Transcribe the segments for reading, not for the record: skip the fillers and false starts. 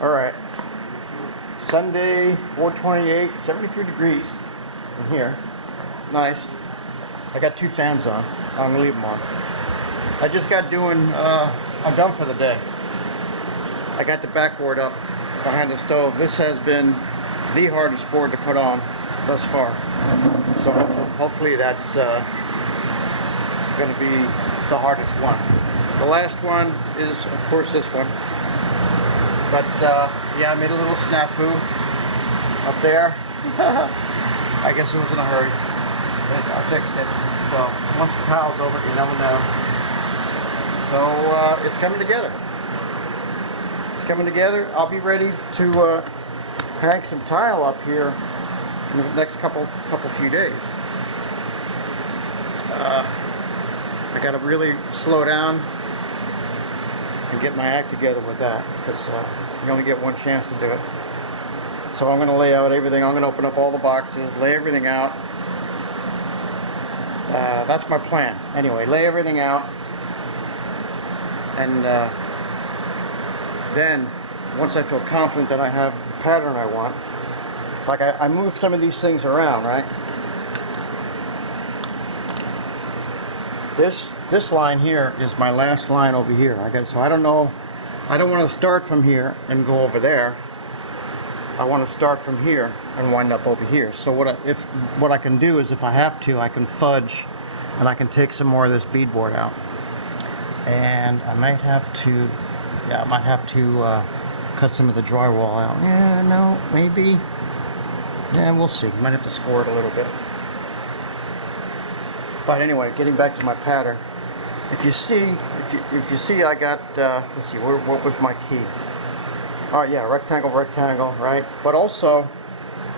All right. Sunday, 4/28, 73 degrees in here. Nice. I got 2 fans on. I'm gonna leave them on. I just got doing, I'm done for the day. I got the backboard up behind the stove. This has been the hardest board to put on thus far. So hopefully that's gonna be the hardest one. The last one is, of course, this one. But yeah, I made a little snafu up there. I guess it was in a hurry. I fixed it. So once the tile's over, you never know. So it's coming together. It's coming together. I'll be ready to hang some tile up here in the next couple few days. I got to really slow down and get my act together with that, because you only get one chance to do it. So I'm going to lay out everything. I'm going to open up all the boxes, lay everything out. That's my plan. Anyway, lay everything out, and then once I feel confident that I have the pattern I want, like I move some of these things around, right? This line here is my last line over here. So I don't know, I don't want to start from here and go over there. I want to start from here and wind up over here. So what I can do is, if I have to, I can fudge and I can take some more of this beadboard out. And I might have to, yeah, I might have to cut some of the drywall out. Yeah, no, maybe. Yeah, we'll see. Might have to score it a little bit. But anyway, getting back to my pattern. If you see, I got, let's see, what was my key? Oh yeah, rectangle, rectangle, right? But also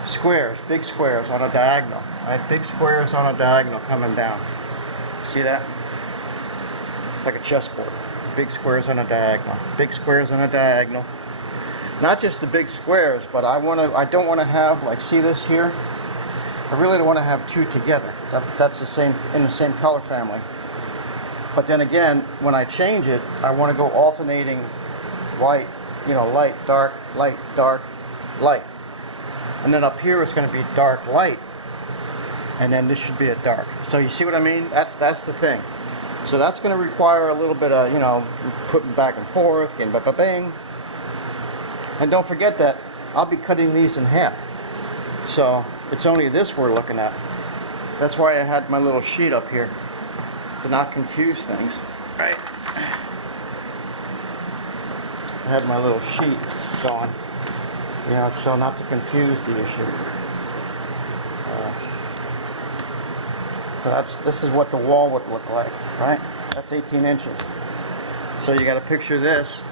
squares, big squares on a diagonal. I had big squares on a diagonal coming down. See that? It's like a chessboard. Big squares on a diagonal. Big squares on a diagonal. Not just the big squares, but I don't want to have, like, see this here? I really don't want to have 2 together. That's the same, in the same color family. But then again, when I change it, I want to go alternating light, you know, light, dark, light, dark, light. And then up here it's going to be dark, light. And then this should be a dark. So you see what I mean? That's the thing. So that's going to require a little bit of, you know, putting back and forth, getting ba-ba-bang. And don't forget that I'll be cutting these in half. So it's only this we're looking at. That's why I had my little sheet up here, to not confuse things. Right. I had my little sheet going, you know, so not to confuse the issue. So this is what the wall would look like, right? That's 18 inches. So you got to picture this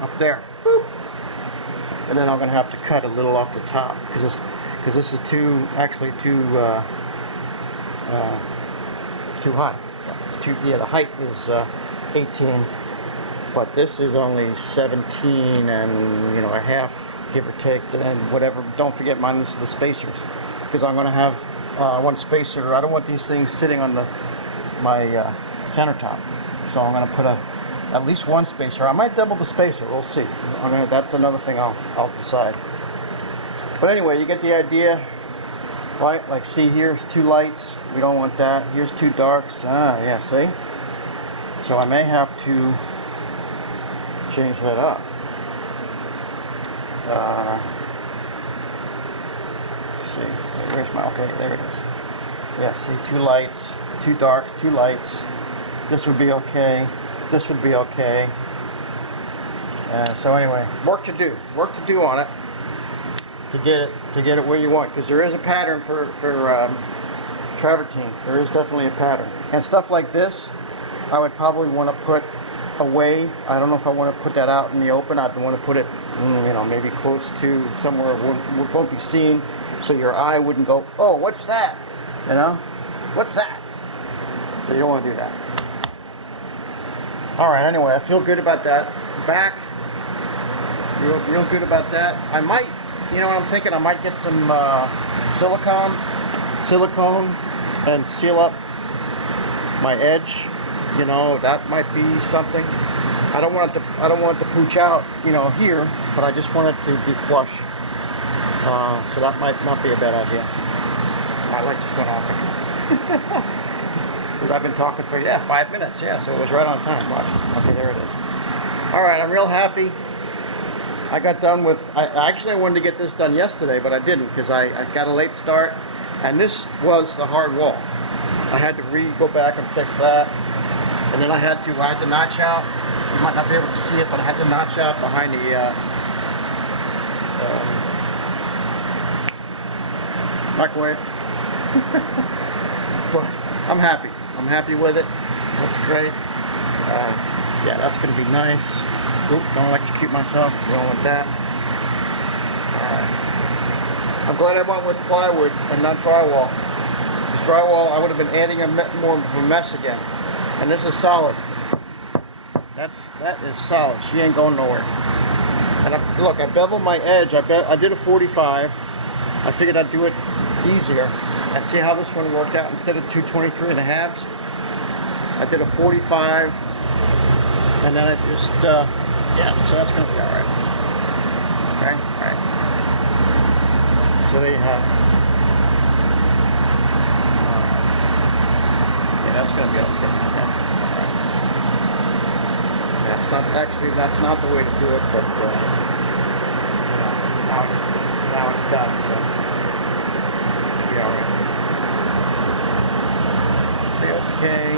up there. Boop. And then I'm going to have to cut a little off the top, because this is too high. It's too, yeah, the height is 18, but this is only 17 and, you know, a half, give or take, and whatever. Don't forget minus the spacers, because I'm going to have one spacer. I don't want these things sitting on my countertop, so I'm going to put at least one spacer. I might double the spacer. We'll see. That's another thing I'll decide. But anyway, you get the idea, right? Like, see, here's 2 lights. We don't want that. Here's 2 darks. Ah, yeah, see? So I may have to change that up. Let's see. Where's my, okay, there it is. Yeah, see, 2 lights, 2 darks, 2 lights. This would be okay. This would be okay. So anyway, work to do on it. To get it where you want, because there is a pattern for travertine. There is definitely a pattern, and stuff like this I would probably want to put away. I don't know if I want to put that out in the open. I'd want to put it, you know, maybe close to somewhere it won't be seen, so your eye wouldn't go, oh, what's that? You know, what's that? So you don't want to do that. All right. Anyway, I feel good about that. Back, real good about that. I might. You know what I'm thinking? I might get some silicone and seal up my edge. You know, that might be something. I don't want it to pooch out, you know, here, but I just want it to be flush. So that might not be a bad idea. My light just went off. Because I've been talking for 5 minutes. Yeah, so it was right on time. Watch. Okay, there it is. All right, I'm real happy. I got done with. I actually wanted to get this done yesterday, but I didn't because I got a late start, and this was the hard wall. I had to go back and fix that, and then I had to notch out. You might not be able to see it, but I had to notch out behind the microwave. But I'm happy. I'm happy with it. That's great. Yeah, that's going to be nice. Oop, don't electrocute myself. Don't want that. Alright. I'm glad I went with plywood and not drywall. Because drywall, I would have been adding more of a mess again. And this is solid. That is solid. She ain't going nowhere. And look, I beveled my edge. I did a 45. I figured I'd do it easier. And see how this one worked out? Instead of 223 and a halves, I did a 45. And then I just, yeah, so that's going to be alright. Okay, alright. So there you have it. Alright. Yeah, that's going to be okay. Yeah, alright. That's not the way to do it, but, you know, now it's done, so it'll be alright. It'll be okay.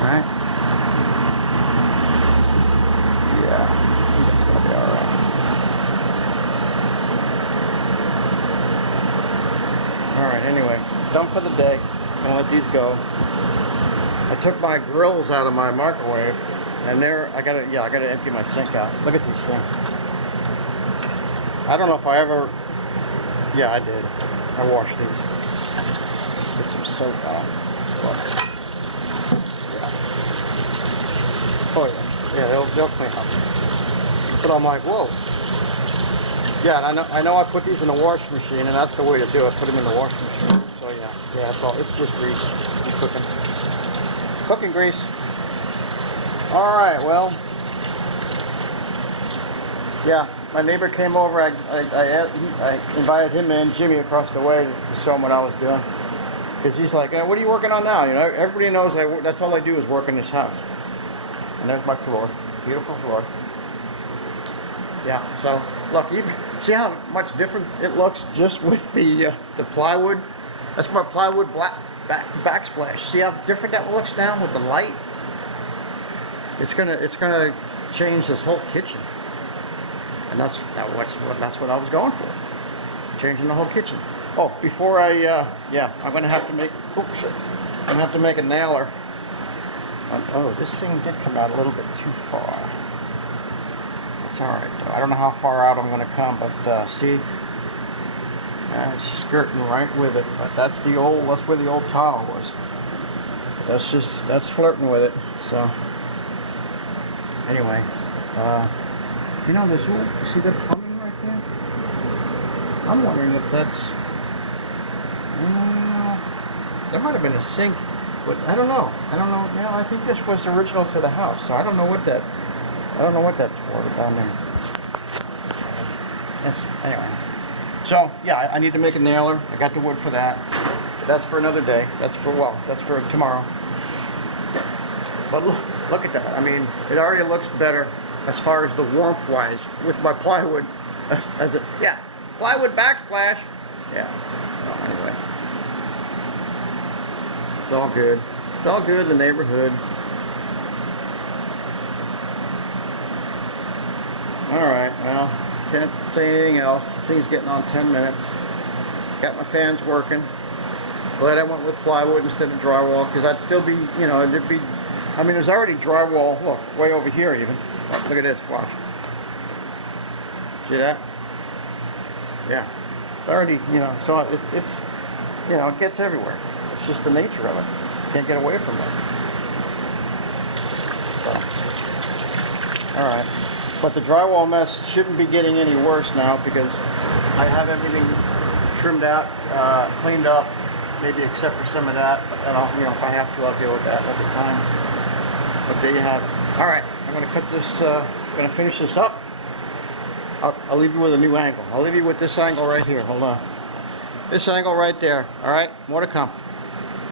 Alright. Yeah, I think that's gonna be alright. Alright, anyway, done for the day. Gonna let these go. I took my grills out of my microwave, and I gotta empty my sink out. Look at these things. I don't know if I ever, yeah, I did. I washed these. Get some soap out. Look. Oh yeah, they'll clean up. But I'm like, whoa. Yeah, and I know I put these in the washing machine, and that's the way to do it. Put them in the washing machine. So yeah, that's all. It's just grease. I'm cooking grease. All right, well, yeah. My neighbor came over. I invited him in, Jimmy, across the way, to show him what I was doing. Because he's like, what are you working on now? You know, everybody knows that's all I do is work in this house. And there's my floor, beautiful floor. Yeah, so look, see how much different it looks just with the plywood? That's my plywood backsplash. See how different that looks now with the light? It's gonna change this whole kitchen. And that's what I was going for. Changing the whole kitchen. Oh, before yeah, I'm gonna have to make, oops, shit. I'm gonna have to make a nailer. Oh, this thing did come out a little bit too far. It's alright though. I don't know how far out I'm going to come, but see? It's skirting right with it. But that's where the old tile was. That's flirting with it. So, anyway. You know, see the plumbing right there? I'm wondering if that's, there might have been a sink. But I don't know. Now I think this was original to the house, so I don't know what that's for down there. Yes. Anyway, so yeah, I need to make a nailer. I got the wood for that. That's for another day. That's for tomorrow. But look at that. I mean, it already looks better as far as the warmth wise with my plywood. Yeah, plywood backsplash. Yeah. Well, anyway. It's all good. It's all good in the neighborhood. Alright, well, can't say anything else. This thing's getting on 10 minutes. Got my fans working. Glad I went with plywood instead of drywall, because I'd still be, you know, I mean, there's already drywall, look, way over here even. Look at this, watch. See that? Yeah. It's already, you know, so it's you know, it gets everywhere. It's just the nature of it. Can't get away from it. So, alright. But the drywall mess shouldn't be getting any worse now because I have everything trimmed out, cleaned up, maybe except for some of that, but then I'll, you know, if I have to, I'll deal with that at the time. But there you have it. All right, I'm going to cut this, I'm going to finish this up. I'll leave you with a new angle. I'll leave you with this angle right here. Hold on. This angle right there. All right, more to come.